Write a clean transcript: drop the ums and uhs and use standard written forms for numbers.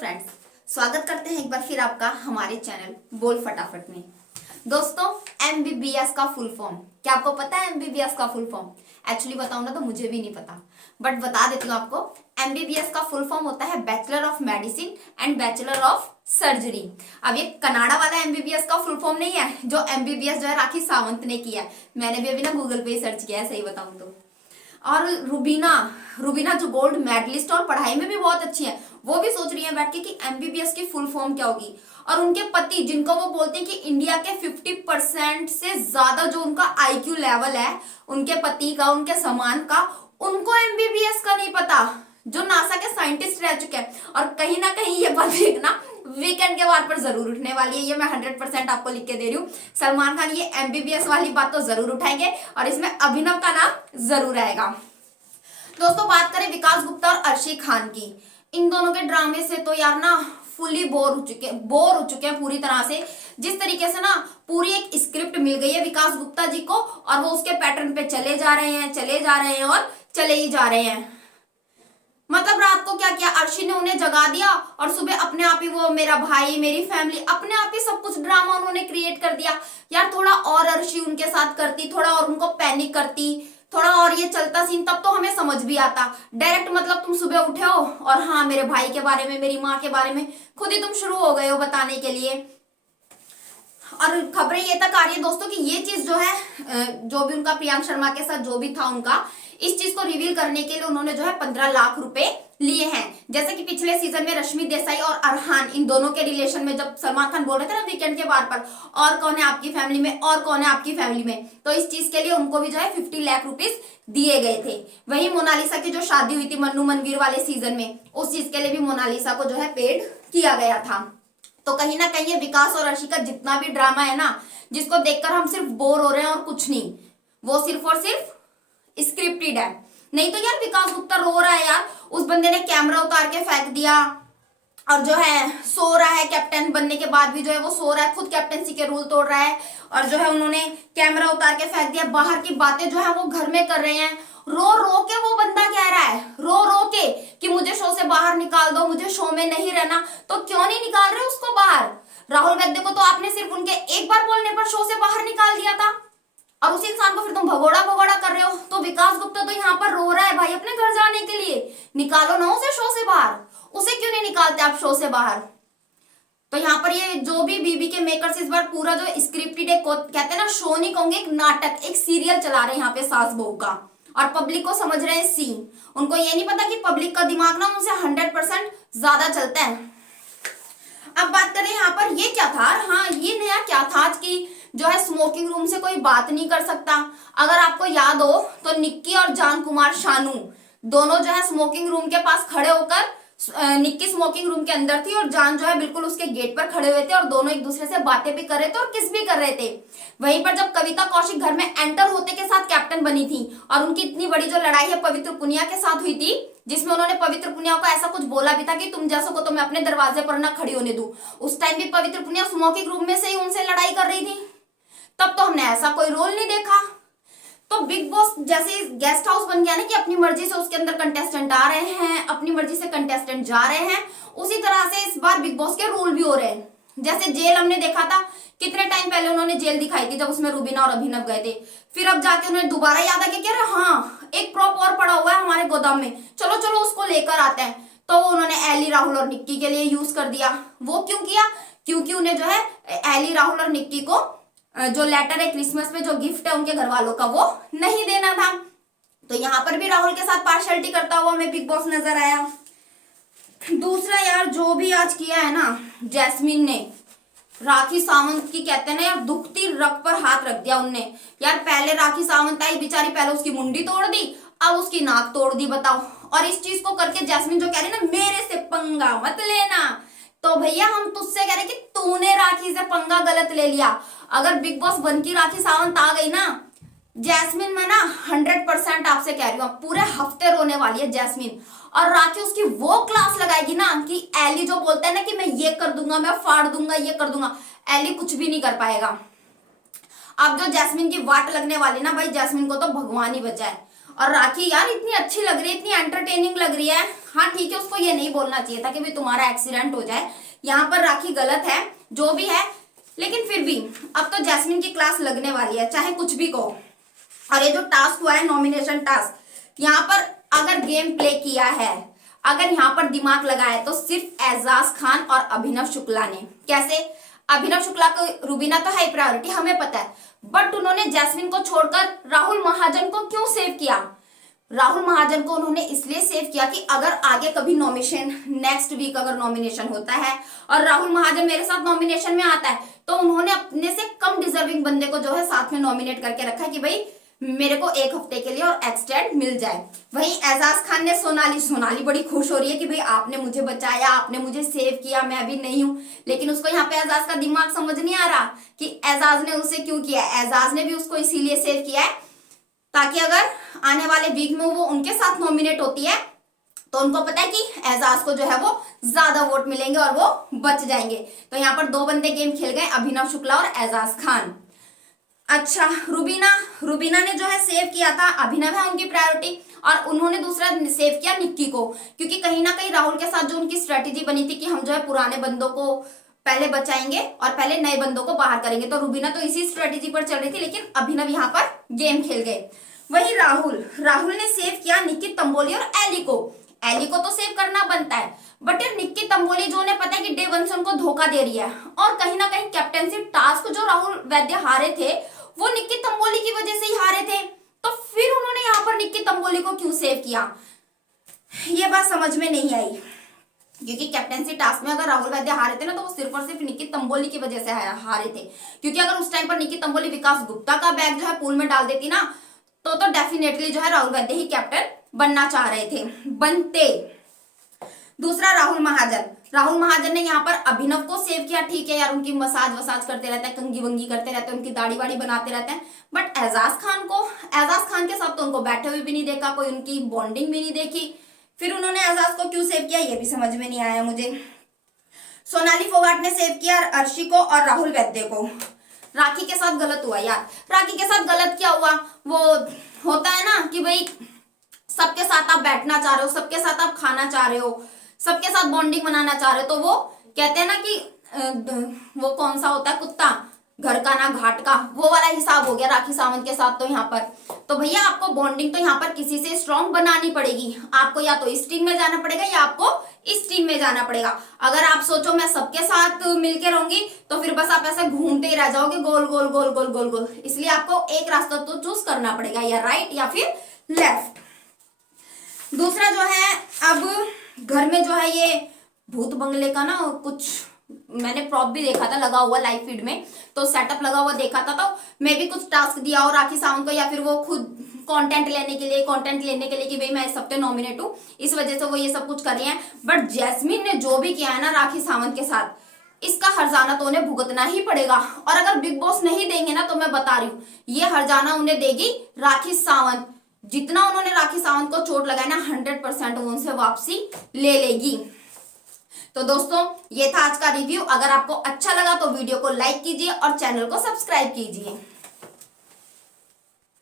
Friends, स्वागत करते हैं एक बार फिर आपका हमारे चैनल बोल फटाफट में। दोस्तों, एमबीबीएस का फुल फॉर्म क्या आपको पता है? एमबीबीएस का फुल फॉर्म एक्चुअली बताऊं ना तो मुझे भी नहीं पता, बट बता देती हूँ आपको। एमबीबीएस का फुल फॉर्म होता है bachelor of medicine and bachelor of surgery. अब ये कनाडा वाला एमबीबीएस का फुल फॉर्म नहीं है जो एमबीबीएस जो है राखी सावंत ने किया है। मैंने भी अभी ना गूगल पे सर्च किया है, सही बताऊं तो। और रुबीना रुबीना जो गोल्ड मेडलिस्ट और पढ़ाई में भी बहुत अच्छी है, वो भी सोच रही है बैठ के कि एमबीबीएस की फुल फॉर्म क्या होगी। और उनके पति, जिनको वो बोलते हैं कि इंडिया के 50% से ज्यादा जो उनका आईक्यू लेवल है उनके पति का, उनके समान का, उनको एमबीबीएस का नहीं पता, जो नासा के साइंटिस्ट रह चुके हैं। और कहीं ना कहीं ये बात ना वीकेंड के बाद पर जरूर उठने वाली है, ये मैं 100% आपको लिख के दे रही हूँ। सलमान खान ये एमबीबीएस वाली बात तो जरूर उठाएंगे और इसमें अभिनव का नाम जरूर आएगा। दोस्तों, बात करें विकास गुप्ता और अर्शी खान की, इन दोनों के ड्रामे से तो यार ना फुली बोर हो चुके हैं पूरी तरह से। जिस तरीके से ना पूरी एक स्क्रिप्ट मिल गई है विकास गुप्ता जी को और वो उसके पैटर्न पे चले जा रहे हैं और चले ही जा रहे हैं। मतलब रात को क्या किया, अर्शी ने उन्हें जगा दिया और सुबह अपने आप ही वो मेरा भाई, मेरी फैमिली, अपने आप ही सब कुछ ड्रामा उन्होंने क्रिएट कर दिया। यार थोड़ा और अर्शी उनके साथ करती, थोड़ा और उनको पैनिक करती, थोड़ा और ये चलता सीन, तब तो हमें समझ भी आता। डायरेक्ट मतलब तुम सुबह उठे हो और हाँ मेरे भाई के बारे में, मेरी माँ के बारे में खुद ही तुम शुरू हो गए हो बताने के लिए। और खबरें ये तक आ रही है दोस्तों कि ये चीज जो है, जो भी उनका प्रियांक शर्मा के साथ जो भी था उनका, इस चीज को रिवील करने के लिए उन्होंने जो है 15 लाख रुपए लिए हैं। जैसे कि पिछले सीजन में रश्मि देसाई और अरहान, इन दोनों के रिलेशन में जब सलमान खान बोल रहे थे ना वीकेंड के बार पर, और कौन है आपकी फैमिली में, और कौन है आपकी फैमिली में, तो इस चीज के लिए उनको भी जो है 50 लाख रुपीज दिए गए थे। वही मोनालिसा की जो शादी हुई थी मन्नू मनवीर वाले सीजन में, उस चीज के लिए भी मोनालिसा को जो है पेड किया गया था। तो कहीं ना कहीं ये विकास और अर्शी का जितना भी ड्रामा है ना, जिसको देखकर हम सिर्फ बोर हो रहे हैं और कुछ नहीं, वो सिर्फ और सिर्फ स्क्रिप्टेड है। नहीं तो यार विकास गुप्ता रो रहा है यार, उस बंदे ने कैमरा उतार के फेंक दिया और जो है सो रहा है, कैप्टन बनने के बाद भी जो है वो सो रहा है, खुद कैप्टनसी के रूल तोड़ रहा है। और जो है उन्होंने कैमरा उतार के फेंक दिया, बाहर की बातें जो है वो घर में कर रहे हैं। रो रो के वो बंदा कह रहा है, रो रो के कि मुझे शो से बाहर निकाल दो, मुझे शो में नहीं रहना। तो क्यों नहीं निकाल रहे उसको बाहर? राहुल वैद्य को तो आपने सिर्फ उनके एक बार बोलने पर शो से बाहर निकाल दिया था और उसी इंसान को फिर तुम भगोड़ा भगोड़ा कर रहे हो। तो विकास गुप्ता तो यहाँ पर रो रहा है भाई अपने घर जाने के लिए, निकालो ना उसे शो से बाहर। उसे क्यों नहीं निकालते आप शो से बाहर? तो यहाँ पर ये जो भी बीबी के मेकर्स इस बार पूरा जो स्क्रिप्टेड एक कहते हैं ना, शो नहीं कहूंगे, एक नाटक, एक सीरियल चला रहे हैं यहाँ पे सास बहू का, और पब्लिक को समझ रहे हैं सीन। उनको ये नहीं पता कि पब्लिक का दिमाग ना उनसे 100% ज्यादा चलता है। अब बात करें यहाँ पर ये क्या था, हाँ ये नया क्या था आज की जो है स्मोकिंग रूम से कोई बात नहीं कर सकता। अगर आपको याद हो तो निक्की और जान कुमार शानू दोनों जो है स्मोकिंग रूम के पास खड़े होकर, निक्की स्मोकिंग रूम के अंदर थी और जान जो है बिल्कुल उसके गेट पर खड़े हुए थे और दोनों एक दूसरे से बातें भी कर रहे थे और किस भी कर रहे थे। वहीं पर जब कविता कौशिक घर में एंटर होते के साथ कैप्टन बनी थी और उनकी इतनी बड़ी जो लड़ाई है पवित्र पुनिया के साथ हुई थी, जिसमें उन्होंने पवित्र पुनिया को ऐसा कुछ बोला भी था कि तुम जैसों को तो मैं अपने दरवाजे पर ना खड़ी होने दूं। उस टाइम भी पवित्र पुनिया स्मोकिंग रूम में से ही उनसे लड़ाई कर रही थी, तब तो हमने ऐसा कोई रोल नहीं देखा। तो बिग बॉस जैसे गेस्ट हाउस बन गया ना कि अपनी मर्जी से उसके अंदर कंटेस्टेंट आ रहे हैं, अपनी मर्जी से कंटेस्टेंट जा रहे हैं, उसी तरह से इस बार बिग बॉस के रूल भी हो रहे हैं। जैसे जेल हमने देखा था, कितने टाइम पहले उन्होंने जेल दिखाई थी जब उसमें रुबीना और अभिनव गए थे, फिर अब जाके उन्होंने दोबारा याद आ गया कि हाँ एक प्रॉप और पड़ा हुआ है हमारे गोदाम में, चलो चलो उसको लेकर आते हैं। तो उन्होंने एली, राहुल और निक्की के लिए यूज कर दिया। वो क्यों किया? क्योंकि उन्हें जो है एली, राहुल और निक्की को जो लेटर है क्रिसमस में जो गिफ्ट है उनके घर वालों का, वो नहीं देना था। तो यहाँ पर भी राहुल के साथ पार्शियलिटी करता हुआ हमें बिग बॉस नजर आया। दूसरा यार जो भी आज किया है ना जैस्मीन ने, राखी सावंत की कहते हैं ना यार दुखती रग पर हाथ रख दिया उनने। यार पहले राखी सावंत आई बेचारी, पहले उसकी मुंडी तोड़ दी, अब उसकी नाक तोड़ दी, बताओ। और इस चीज को करके जैस्मीन जो कह रही ना मेरे से पंगा मत लेना, तो भैया हम तुझसे कह रहे कि तूने राखी से पंगा गलत ले लिया। अगर बिग बॉस बन की राखी सावंत आ गई ना, जैस्मिन में ना 100% आपसे कह रही हूँ पूरे हफ्ते रोने वाली है जैस्मिन। और राखी उसकी वो क्लास लगाएगी ना कि एली जो बोलता है ना कि मैं ये कर दूंगा, मैं फाड़ दूंगा, ये कर दूंगा, एली कुछ भी नहीं कर पाएगा। अब जो जैस्मिन की वाट लगने वाली ना भाई, जैस्मिन को तो भगवान ही बचाए। और राखी यार इतनी अच्छी लग रही है, इतनी एंटरटेनिंग लग रही है। हाँ ठीक है, उसको ये नहीं बोलना चाहिए था कि भाई तुम्हारा एक्सीडेंट हो जाए, यहाँ पर राखी गलत है जो भी है, लेकिन फिर भी अब तो जैस्मिन की क्लास लगने वाली है, चाहे कुछ भी कहो। और ये जो टास्क हुआ है नॉमिनेशन टास्क, यहाँ पर अगर गेम प्ले किया है, अगर यहाँ पर दिमाग लगाया है, तो सिर्फ एजाज खान और अभिनव शुक्ला ने। कैसे? अभिनव शुक्ला को रूबीना तो है प्रायोरिटी, हमें पता है, बट उन्होंने जैस्मिन को छोड़कर राहुल महाजन को क्यों सेव किया? राहुल महाजन को उन्होंने इसलिए सेव किया कि अगर आगे कभी नॉमिनेशन, नेक्स्ट वीक अगर नॉमिनेशन होता है और राहुल महाजन मेरे साथ नॉमिनेशन में आता है, तो उन्होंने अपने से कम डिजर्विंग बंदे को जो है साथ में नॉमिनेट करके रखा है कि भाई मेरे को एक हफ्ते के लिए और एक्सटेंड मिल जाए। वहीं एजाज खान ने सोनाली बड़ी खुश हो रही है कि भाई आपने मुझे बचाया, आपने मुझे सेव किया, मैं अभी नहीं हूं। लेकिन उसको यहाँ पे एजाज का दिमाग समझ नहीं आ रहा कि एजाज ने उसे क्यों किया। एजाज ने भी उसको इसीलिए सेव किया है ताकि अगर आने वाले वीक में वो उनके साथ नॉमिनेट होती है तो उनको पता है कि एजाज को जो है वो ज्यादा वोट मिलेंगे और वो बच जाएंगे। तो यहाँ पर दो बंदे गेम खेल गए, अभिनव शुक्ला और एजाज खान। अच्छा, रूबीना ने जो है सेव किया था, अभिनव है उनकी प्रायोरिटी, और उन्होंने दूसरा सेव किया निक्की को, क्योंकि कहीं ना कहीं राहुल के साथ जो उनकी स्ट्रेटेजी बनी थी कि हम जो है पुराने बंदों को पहले बचाएंगे और पहले नए बंदों को बाहर करेंगे, तो रूबीना तो इसी स्ट्रेटेजी पर चल रही थी, लेकिन अभिनव यहाँ पर गेम खेल गए। वही राहुल ने सेव किया निक्की तंबोली और एली को तो सेव करना बनता है, बट यार निक्की तंबोली जो उन्हें पता है कि डे वन से उनको धोखा दे रही है, और कहीं ना कहीं कैप्टनसी टास्क जो राहुल वैद्य हारे थे वो निक्की तंबोली की वजह से ही हारे थे, तो फिर उन्होंने यहाँ पर निक्की तंबोली को क्यों सेव किया, ये बात समझ में नहीं आई। क्योंकि कैप्टनसी टास्क में अगर राहुल वैद्य हारे थे ना, तो वो सिर्फ और सिर्फ निक्की तंबोली की वजह से हारे थे, क्योंकि अगर उस टाइम पर निक्की तंबोली विकास गुप्ता का बैग जो है पूल में डाल देती ना, तो डेफिनेटली जो है राहुल वैद्य ही कैप्टन बनना चाह रहे थे, बनते। दूसरा राहुल महाजन ने यहाँ पर अभिनव को सेव किया। ठीक है यार, उनकी मसाज वसाज करते रहते हैं, कंगी वंगी करते रहते हैं, उनकी दाढ़ी वाड़ी बनाते रहते हैं, बट एजाज खान के साथ तो उनको बैठे हुए भी नहीं देखा, कोई उनकी बॉन्डिंग भी नहीं देखी। फिर उन्होंने एजाज को क्यों सेव किया ये भी समझ में नहीं आया मुझे। सोनाली फोगाट ने सेव किया अर्शी को और राहुल वैद्य को। राखी के साथ गलत हुआ यार, राखी के साथ गलत क्या हुआ, वो होता है ना कि भाई सबके साथ आप बैठना चाह रहे हो, सबके साथ आप खाना चाह रहे हो, सबके साथ बॉन्डिंग बनाना चाह रहे हो, तो वो कहते हैं ना कि वो कौन सा होता है कुत्ता, घर का ना घाट का, वो वाला हिसाब हो गया राखी सावंत के साथ। तो यहाँ पर तो भैया आपको बॉन्डिंग तो यहाँ पर किसी से स्ट्रॉन्ग बनानी पड़ेगी, आपको या तो इस टीम में जाना पड़ेगा या आपको इस टीम में जाना पड़ेगा। अगर आप सोचो मैं सबके साथ मिलके रहूंगी तो फिर बस आप ऐसे घूमते ही रह जाओगे गोल गोल गोल गोल गोल गोल, इसलिए आपको एक रास्ता तो चूज करना पड़ेगा, या राइट या फिर लेफ्ट। दूसरा जो है, अब घर में जो है ये भूत बंगले का ना कुछ मैंने प्रॉप भी देखा था लगा हुआ लाइव फीड में, तो सेटअप लगा हुआ देखा था, तो मैं भी कुछ टास्क दिया हो राखी सावंत को, या फिर वो खुद कंटेंट लेने के लिए कि भाई मैं इस हफ्ते नॉमिनेट हूँ, इस वजह से वो ये सब कुछ कर रहे हैं। बट जैस्मिन ने जो भी किया है ना राखी सावंत के साथ, इसका हर्जाना तो उन्हें भुगतना ही पड़ेगा, और अगर बिग बॉस नहीं देंगे ना तो मैं बता रही हूँ ये हर्जाना उन्हें देगी राखी सावंत। जितना उन्होंने राखी सावंत को चोट लगाया ना 100% वो उनसे वापसी ले लेगी। तो दोस्तों ये था आज का रिव्यू, अगर आपको अच्छा लगा तो वीडियो को लाइक कीजिए और चैनल को सब्सक्राइब कीजिए।